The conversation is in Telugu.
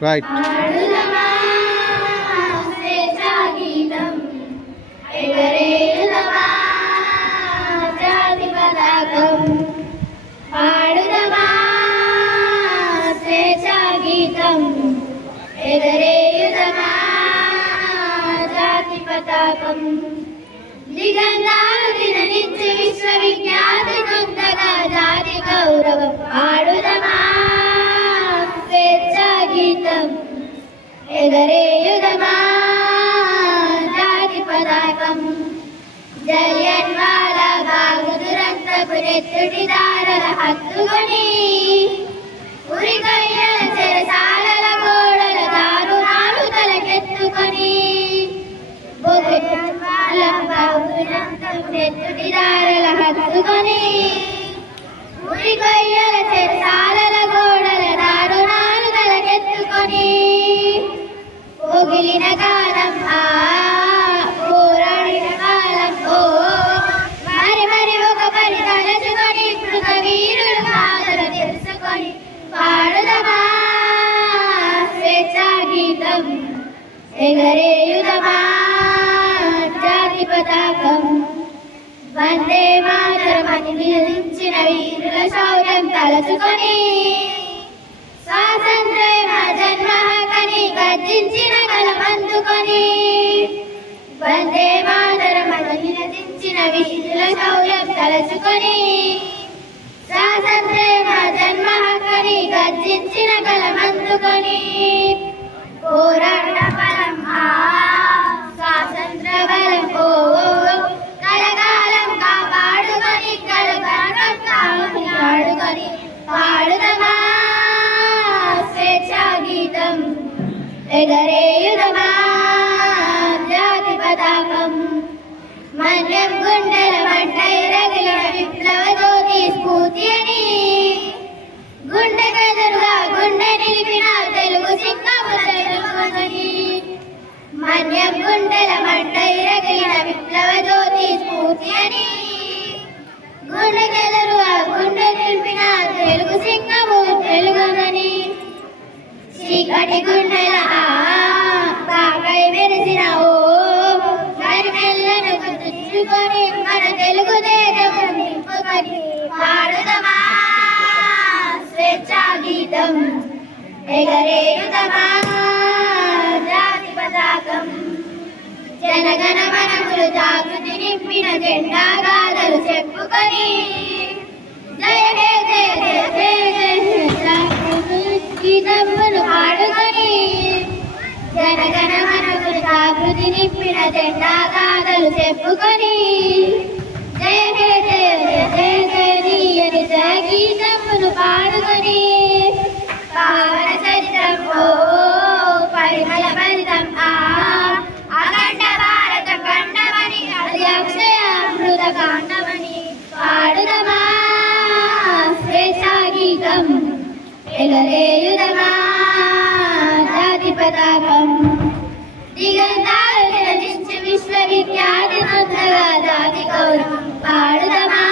రైట్. దిగంధాలు దిననిత్య విశ్వవిఖ్యాతి నొందగా జాతి గౌరవం పాడుదమా స్వేచ్ఛా గీతం ఎగరేయుదమా జాతి పతాకం జలియన్వాలా బాగు దురంతపు నెత్తుటి దారల హత్తుకొని ఉరికయ్యల చెరసాలల గోడల దారుణాలు తలకెత్తుకొని నెత్తుటి దారల హత్తుకొని ఉరికొయ్యల చెరసాలల గోడల దారుణాలు తలకెత్తుకొని పొగిలిన కాలం పోరాడిన కాలం మరి మరి ఒక పరి తలచుకొని మృత వీరుల బాధలు తెలుసుకొని పాడుదమా స్వేచ్ఛా గీతం ఎగరేయుదమా జాతి పతాకం వందే మాతరమని నిలదించిన వీరుల శౌర్యం తలచుకొని స్వాతంత్ర్య జన్మ హక్కని గర్జించిన గలమందుకొని వందే మాతరమని నిలదించిన వీరుల శౌర్యం తలచుకొని స్వాతంత్ర్య జన్మ హక్కని గర్జించిన గలమందుకొని పోరాట బలం స్వాతంత్ర బలం కలకాలం కాపాడుకొని కలగాడుకొని పాడుదమా స్వేచ్ఛా గీతం ఎగరేయుదమా జాతి పతాకం మన్యం గుండెల మంటై రగిలిన విప్లవ జ్యోతి స్ఫూర్తి అని గుండెకెదురుగా గుండె నిలిపిన తెలుగు సింహముల తెలుగుని మన్యం గుండెల మంటై రగిలిన విప్లవ జ్యోతి స్ఫూర్తి అని గుండెకెదురుగా గుండె నిలిపిన తెలుగు సింహము తెలుగునని చీకటి గుండెల కాకై మెరిసిన ఓ గరిమెల్లను గుర్తుంచుకొని మన తెలుగు దేశము నింపుకొని పాడుదమా స్వేచ్ఛా గీతం ఎగరేయుదమా జాతి పతాకం జనగణ మనములు జాగృతి నింపిన జెండా గాథలు చెప్పుకొని జయ హే జయ జయ జయ జయ గీతములు పాడుకొని జనగణ మనములు జాగృతి నింపిన జెండా గాథలు చెప్పుకొని జయ హే జయ జయ జయ జయ నీయని జయ గీతములు పాడుకొని పావన చరిత్రం పరిమళ భరితం అఖండ భారత ఖండమని అది అక్షయ అమృత కాండమని పాడుదమా స్వేచ్ఛా గీతం ఎగరేయుదమా జాతి పతాకం దిగంతాలు నిలదించి విశ్వవిఖ్యాతి నొందగా జాతి గౌరవం పాడుదమా